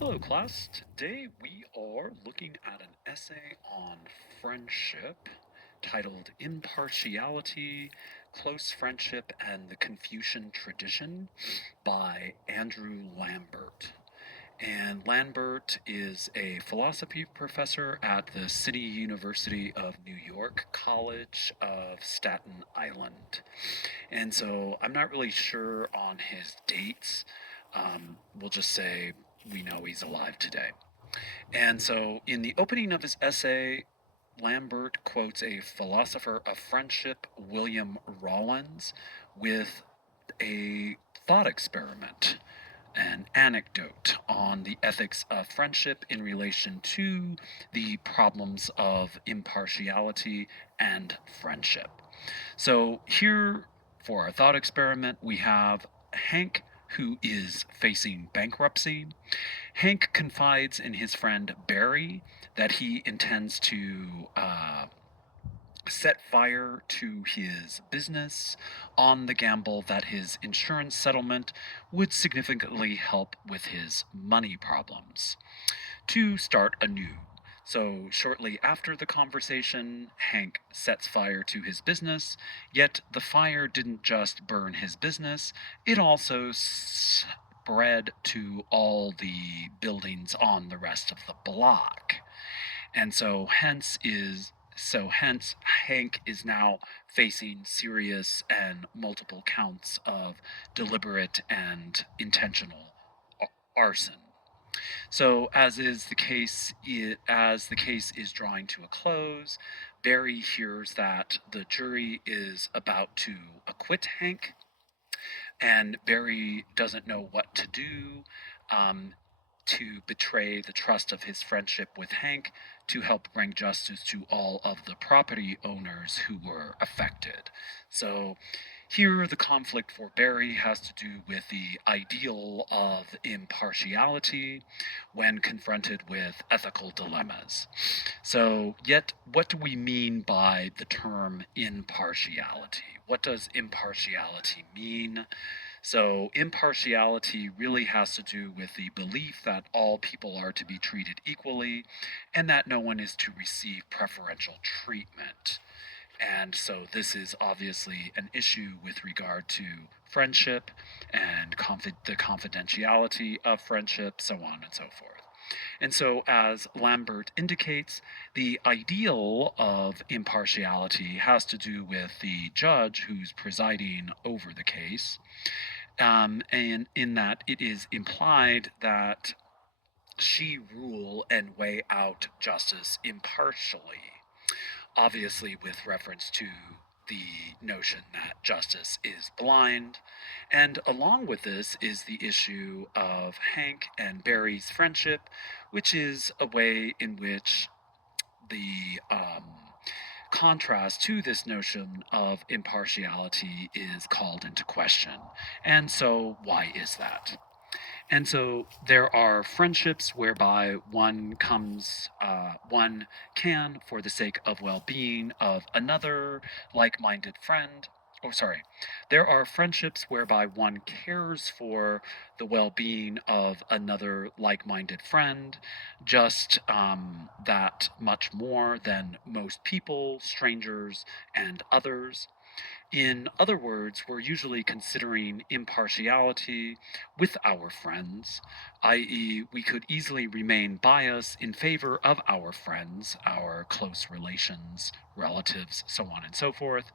Hello, class. Today we are looking at an essay on friendship titled Impartiality, Close Friendship, and the Confucian Tradition by Andrew Lambert. And Lambert is a philosophy professor at the City University of New York College of Staten Island. And so I'm not really sure on his dates. We'll just say we know he's alive today. And so in the opening of his essay, Lambert quotes a philosopher of friendship, William Rawlins, with a thought experiment, an anecdote on the ethics of friendship in relation to the problems of impartiality and friendship. So, here for our thought experiment, we have Hank, who is facing bankruptcy. Hank confides in his friend Barry that he intends to set fire to his business on the gamble that his insurance settlement would significantly help with his money problems to start anew. So, shortly after the conversation, Hank sets fire to his business, yet the fire didn't just burn his business, it also spread to all the buildings on the rest of the block. And hence Hank is now facing serious and multiple counts of deliberate and intentional arson. So, as the case is drawing to a close, Barry hears that the jury is about to acquit Hank, and Barry doesn't know what to do. To betray the trust of his friendship with Hank to help bring justice to all of the property owners who were affected. So, here, the conflict for Barry has to do with the ideal of impartiality when confronted with ethical dilemmas. So, yet, what do we mean by the term impartiality? What does impartiality mean? So, impartiality really has to do with the belief that all people are to be treated equally and that no one is to receive preferential treatment. And so, this is obviously an issue with regard to friendship and the confidentiality of friendship, so on and so forth. And so, as Lambert indicates, the ideal of impartiality has to do with the judge who's presiding over the case, and in that it is implied that she rule and weigh out justice impartially, obviously with reference to the notion that justice is blind. And along with this is the issue of Hank and Barry's friendship, which is a way in which the contrast to this notion of impartiality is called into question. And so, why is that? And so there are friendships whereby one can, for the sake of well being of another like minded friend, oh, sorry, there are friendships whereby one cares for the well being of another like minded friend, just that much more than most people, strangers, and others. In other words, we're usually considering impartiality with our friends, i.e., we could easily remain biased in favor of our friends, our close relations, relatives, so on and so forth.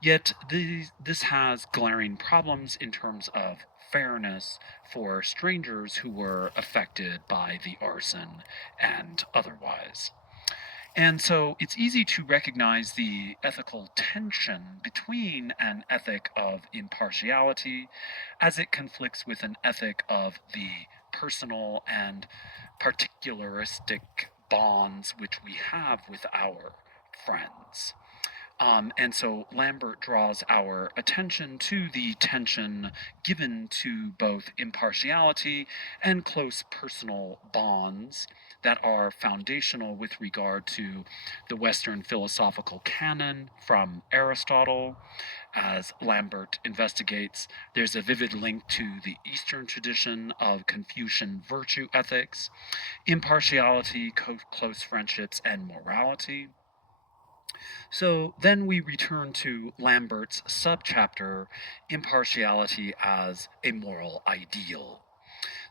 Yet, this has glaring problems in terms of fairness for strangers who were affected by the arson and otherwise. And so it's easy to recognize the ethical tension between an ethic of impartiality as it conflicts with an ethic of the personal and particularistic bonds which we have with our friends. And so Lambert draws our attention to the tension given to both impartiality and close personal bonds that are foundational with regard to the Western philosophical canon from Aristotle. As Lambert investigates, there's a vivid link to the Eastern tradition of Confucian virtue ethics, impartiality, close friendships, and morality. So then we return to Lambert's subchapter, Impartiality as a Moral Ideal.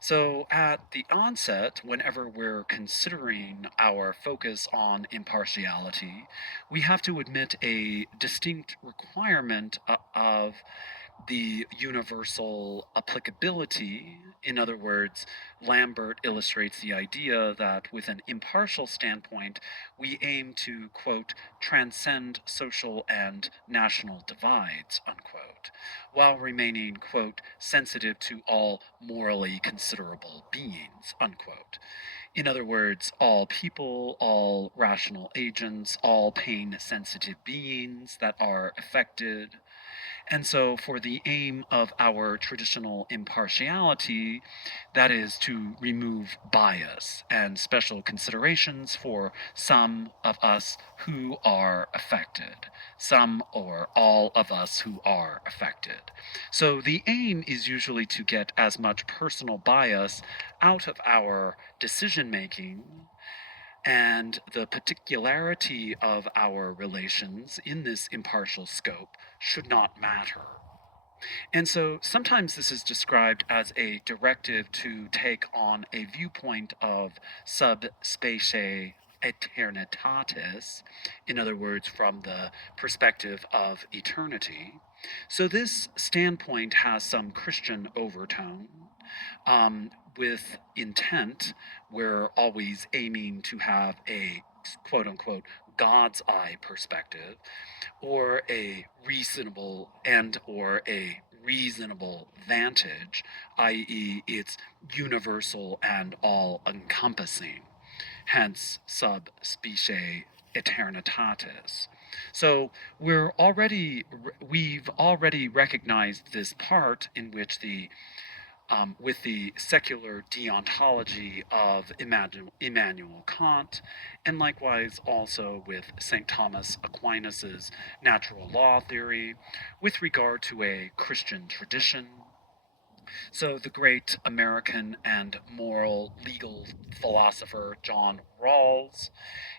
So, at the onset, whenever we're considering our focus on impartiality, we have to admit a distinct requirement of the universal applicability. In other words, Lambert illustrates the idea that with an impartial standpoint, we aim to, quote, transcend social and national divides, unquote, while remaining, quote, sensitive to all morally considerable beings, unquote. In other words, all people, all rational agents, all pain sensitive beings that are affected. And so, for the aim of our traditional impartiality, that is to remove bias and special considerations for some of us who are affected, some or all of us who are affected. So, the aim is usually to get as much personal bias out of our decision making, and the particularity of our relations in this impartial scope should not matter. And so sometimes this is described as a directive to take on a viewpoint of subspecie eternitatis, in other words, from the perspective of eternity. So this standpoint has some Christian overtone. With intent, we're always aiming to have a quote unquote God's eye perspective, or a reasonable vantage, i.e., it's universal and all encompassing, hence subspecie eternitatis. So we've already recognized this part in which with the secular deontology of Immanuel Kant, and likewise also with St. Thomas Aquinas's natural law theory, with regard to a Christian tradition. So the great American and moral legal philosopher John Rawls,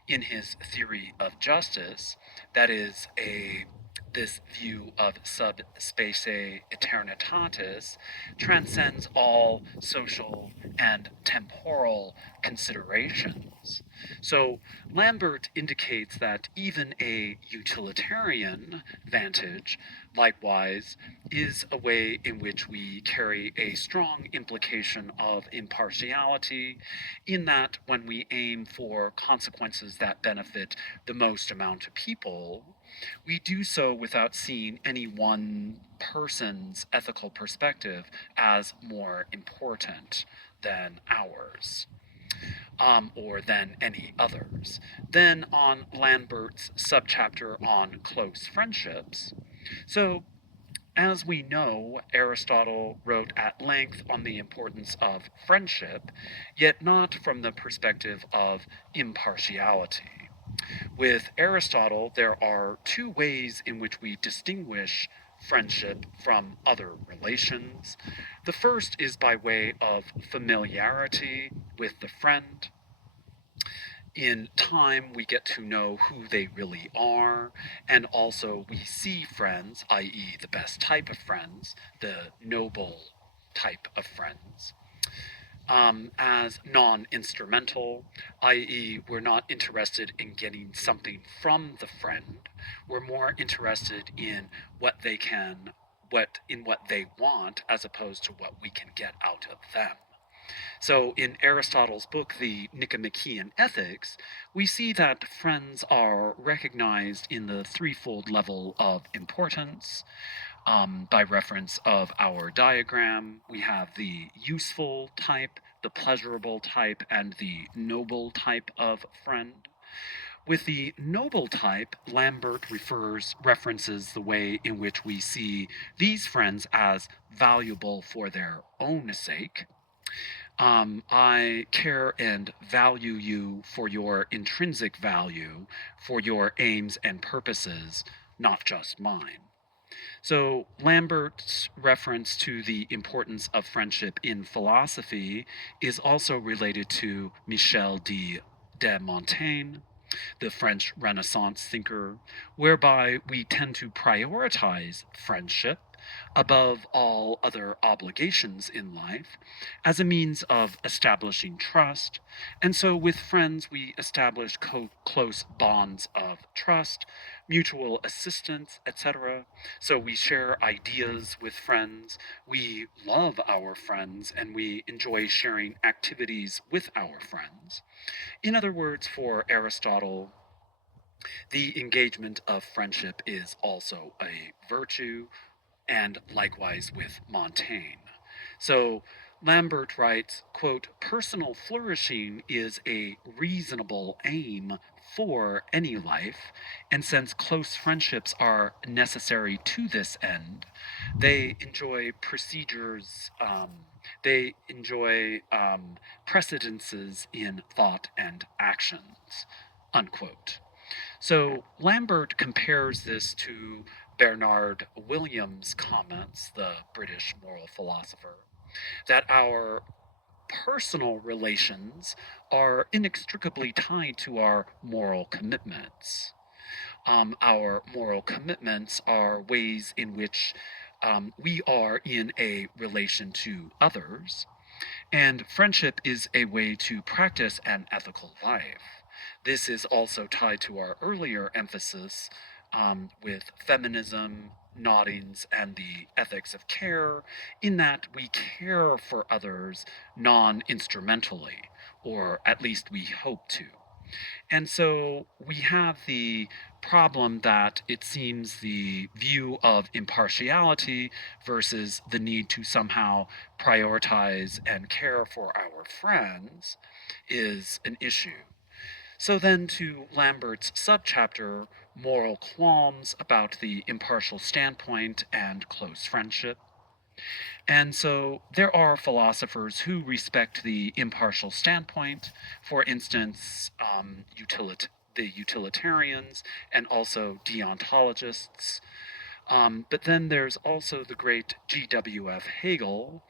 in his theory of justice, that is this view of subspecie eternitatis transcends all social and temporal considerations. So Lambert indicates that even a utilitarian vantage, likewise, is a way in which we carry a strong implication of impartiality, in that when we aim for consequences that benefit the most amount of people, we do so without seeing any one person's ethical perspective as more important than ours, or than any others. Then on Lambert's subchapter on close friendships, so as we know, Aristotle wrote at length on the importance of friendship, yet not from the perspective of impartiality. With Aristotle, there are two ways in which we distinguish friendship from other relations. The first is by way of familiarity with the friend. In time, we get to know who they really are, and also we see friends, i.e., the best type of friends, the noble type of friends, as non instrumental, i.e., we're not interested in getting something from the friend. We're more interested in what they want, as opposed to what we can get out of them. So, in Aristotle's book, The Nicomachean Ethics, we see that friends are recognized in the threefold level of importance. By reference of our diagram, we have the useful type, the pleasurable type, and the noble type of friend. With the noble type, Lambert references the way in which we see these friends as valuable for their own sake. I care and value you for your intrinsic value, for your aims and purposes, not just mine. So, Lambert's reference to the importance of friendship in philosophy is also related to Michel de Montaigne, the French Renaissance thinker, whereby we tend to prioritize friendship above all other obligations in life as a means of establishing trust. And so, with friends, we establish close bonds of trust, mutual assistance, etc. So, we share ideas with friends, we love our friends, and we enjoy sharing activities with our friends. In other words, for Aristotle, the engagement of friendship is also a virtue, and likewise with Montaigne. So Lambert writes, quote, personal flourishing is a reasonable aim for any life, and since close friendships are necessary to this end, they enjoy precedences in thought and actions, unquote. So Lambert compares this to Bernard Williams' comments, the British moral philosopher, that our personal relations are inextricably tied to our moral commitments. Our moral commitments are ways in which we are in a relation to others, and friendship is a way to practice an ethical life. This is also tied to our earlier emphasis with feminism, noddings, and the ethics of care, in that we care for others non instrumentally, or at least we hope to. And so we have the problem that it seems the view of impartiality versus the need to somehow prioritize and care for our friends is an issue. So then to Lambert's subchapter, Moral Qualms about the impartial standpoint and close friendship. And so there are philosophers who respect the impartial standpoint, for instance, the utilitarians and also deontologists. But then there's also the great G.W.F. Hegel,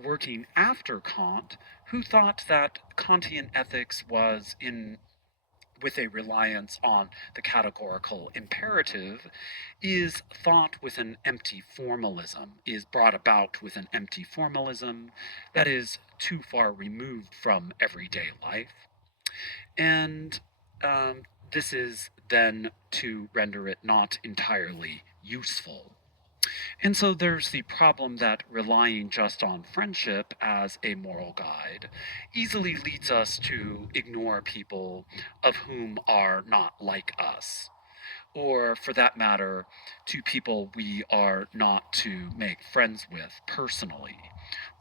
working after Kant, who thought that Kantian ethics was in with a reliance on the categorical imperative, is thought with an empty formalism, is brought about with an empty formalism that is too far removed from everyday life. And this is then to render it not entirely useful. And so there's the problem that relying just on friendship as a moral guide easily leads us to ignore people of whom are not like us, or for that matter, to people we are not to make friends with personally.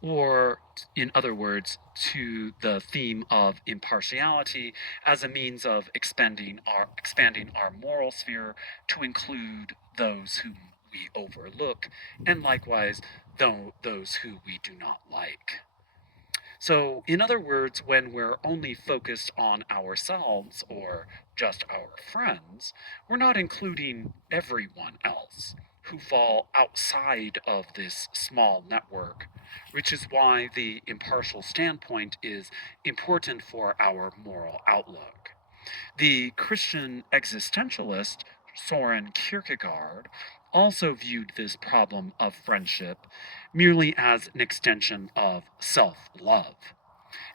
Or, in other words, to the theme of impartiality as a means of expanding our moral sphere to include those whom we overlook, and likewise those who we do not like. So, in other words, when we're only focused on ourselves or just our friends, we're not including everyone else who fall outside of this small network, which is why the impartial standpoint is important for our moral outlook. The Christian existentialist Soren Kierkegaard also viewed this problem of friendship merely as an extension of self love.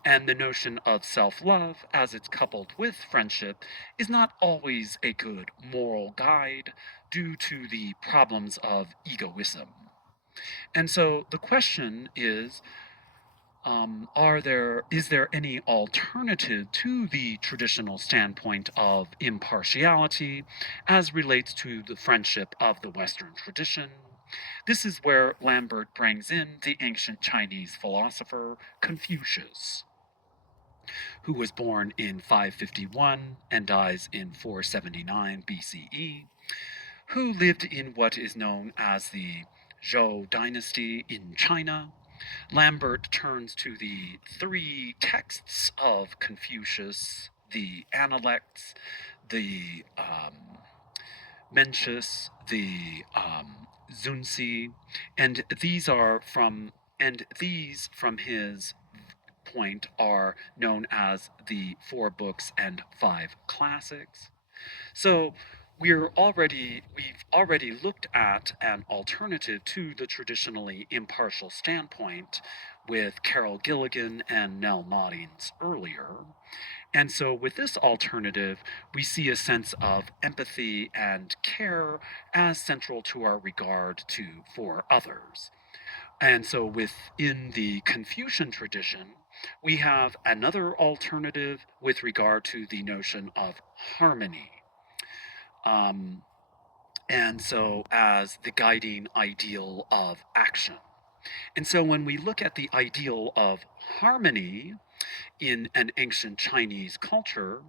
And the notion of self love, as it's coupled with friendship, is not always a good moral guide due to the problems of egoism. And so the question is there any alternative to the traditional standpoint of impartiality as relates to the friendship of the Western tradition? This is where Lambert brings in the ancient Chinese philosopher Confucius. who was born in 551 and dies in 479 BCE, who lived in what is known as the Zhou dynasty in China. Lambert turns to the three texts of Confucius, the Analects, the Mencius, the Zunzi, and these from his point are known as the four books and five classics. So we've already looked at an alternative to the traditionally impartial standpoint with Carol Gilligan and Nell Noddings earlier. And so with this alternative, we see a sense of empathy and care as central to our regard for others. And so within the Confucian tradition, we have another alternative with regard to the notion of harmony. And so as the guiding ideal of action. And so when we look at the ideal of harmony in an ancient Chinese culture,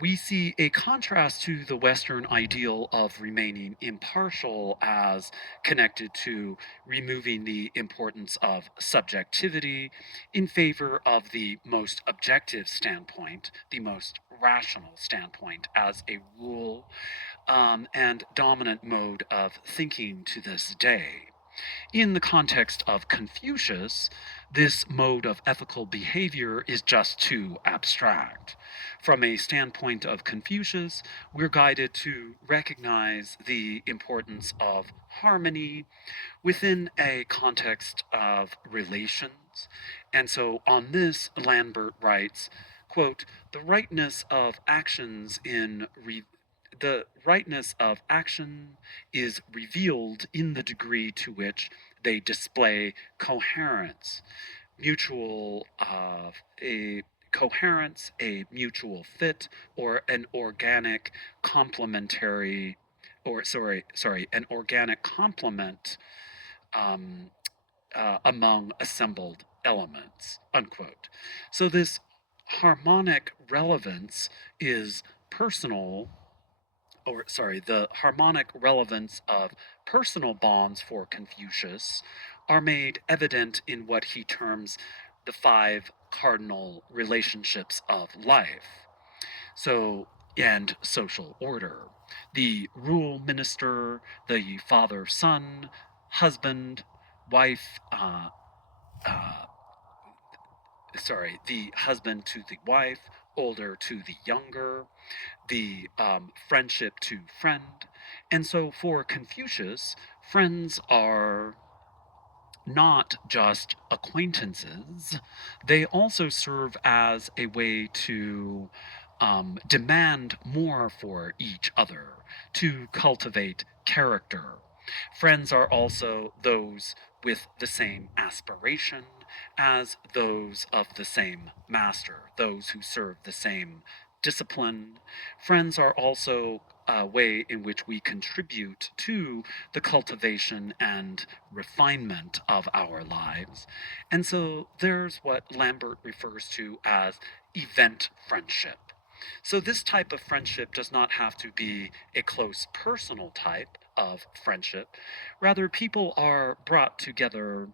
we see a contrast to the Western ideal of remaining impartial as connected to removing the importance of subjectivity in favor of the most objective standpoint, the most rational standpoint as a rule and dominant mode of thinking to this day. In the context of Confucius, this mode of ethical behavior is just too abstract. From a standpoint of Confucius, we're guided to recognize the importance of harmony within a context of relations. And so on this, Lambert writes, quote, the rightness of action is revealed in the degree to which they display coherence, a mutual fit, or an organic complement um, among assembled elements, unquote. So this harmonic relevance is personal the harmonic relevance of personal bonds for Confucius are made evident in what he terms the five cardinal relationships of life. And social order. The rule minister, the father son, husband, wife, the husband to the wife, older to the younger, the friendship to friend. And so for Confucius, friends are not just acquaintances, they also serve as a way to demand more for each other, to cultivate character. Friends are also those with the same aspiration as those of the same master, those who serve the same discipline. Friends are also a way in which we contribute to the cultivation and refinement of our lives. And so there's what Lambert refers to as event friendship. So this type of friendship does not have to be a close personal type of friendship. Rather, people are brought together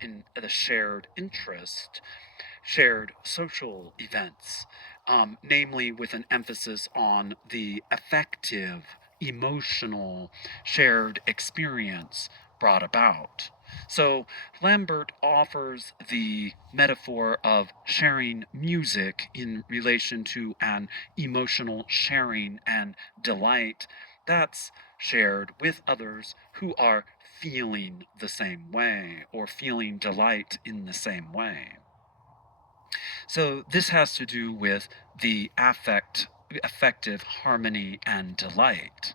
in the shared interest, shared social events, namely with an emphasis on the affective, emotional, shared experience brought about. So Lambert offers the metaphor of sharing music in relation to an emotional sharing and delight that's shared with others who are feeling the same way or feeling delight in the same way. So this has to do with the affective harmony and delight.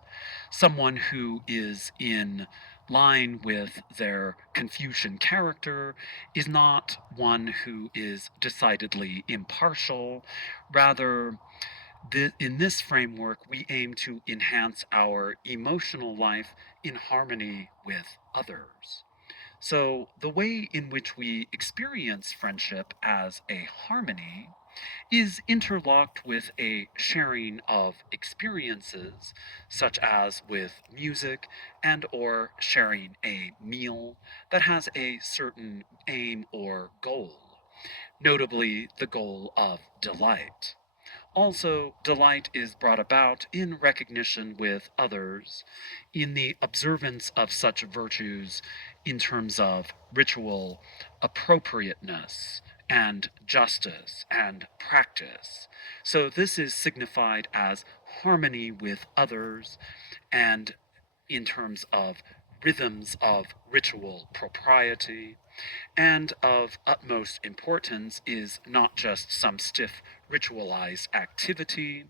Someone who is in line with their Confucian character is not one who is decidedly impartial. Rather, in this framework, we aim to enhance our emotional life in harmony with others. So, the way in which we experience friendship as a harmony is interlocked with a sharing of experiences, such as with music and or sharing a meal that has a certain aim or goal, notably the goal of delight. Also, delight is brought about in recognition with others, in the observance of such virtues in terms of ritual appropriateness and justice and practice. So, this is signified as harmony with others and in terms of rhythms of ritual propriety, and of utmost importance is not just some stiff ritualized activity.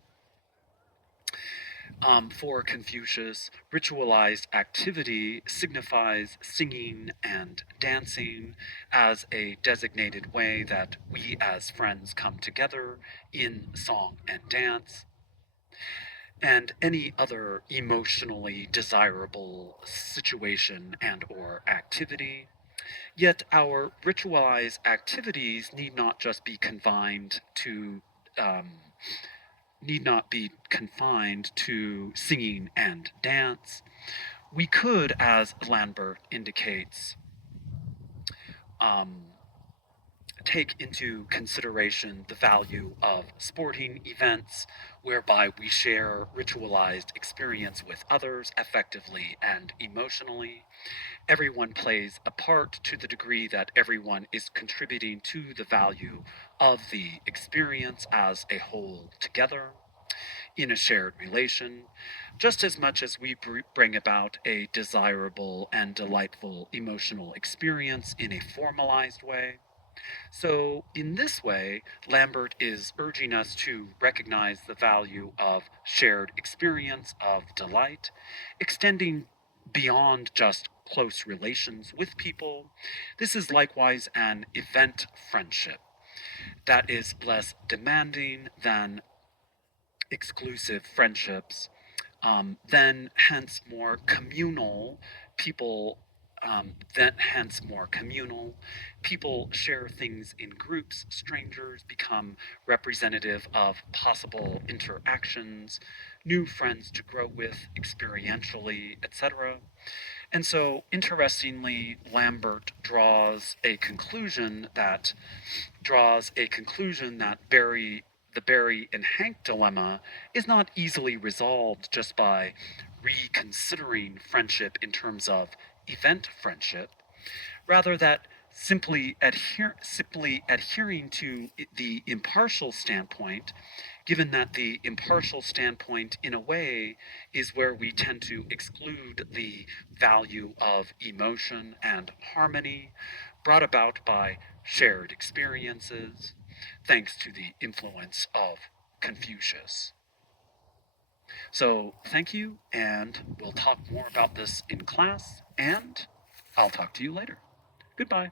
For Confucius, ritualized activity signifies singing and dancing as a designated way that we as friends come together in song and dance, and any other emotionally desirable situation and or activity. Yet our ritualized activities um, need not be confined to singing and dance. We could, as Lambert indicates, um, take into consideration the value of sporting events whereby we share ritualized experience with others effectively and emotionally. Everyone plays a part to the degree that everyone is contributing to the value of the experience as a whole together in a shared relation, just as much as we bring about a desirable and delightful emotional experience in a formalized way. So, in this way, Lambert is urging us to recognize the value of shared experience of delight, extending beyond just close relations with people. This is likewise an event friendship that is less demanding than exclusive friendships, then hence more communal. People then hence more communal. People share things in groups. Strangers become representative of possible interactions, new friends to grow with experientially, etc. And so, interestingly, Lambert draws a conclusion that the Barry and Hank dilemma is not easily resolved just by reconsidering friendship in terms of event friendship, rather that simply adhering to the impartial standpoint, given that the impartial standpoint, in a way, is where we tend to exclude the value of emotion and harmony brought about by shared experiences, thanks to the influence of Confucius. So, thank you, and we'll talk more about this in class, and I'll talk to you later. Goodbye.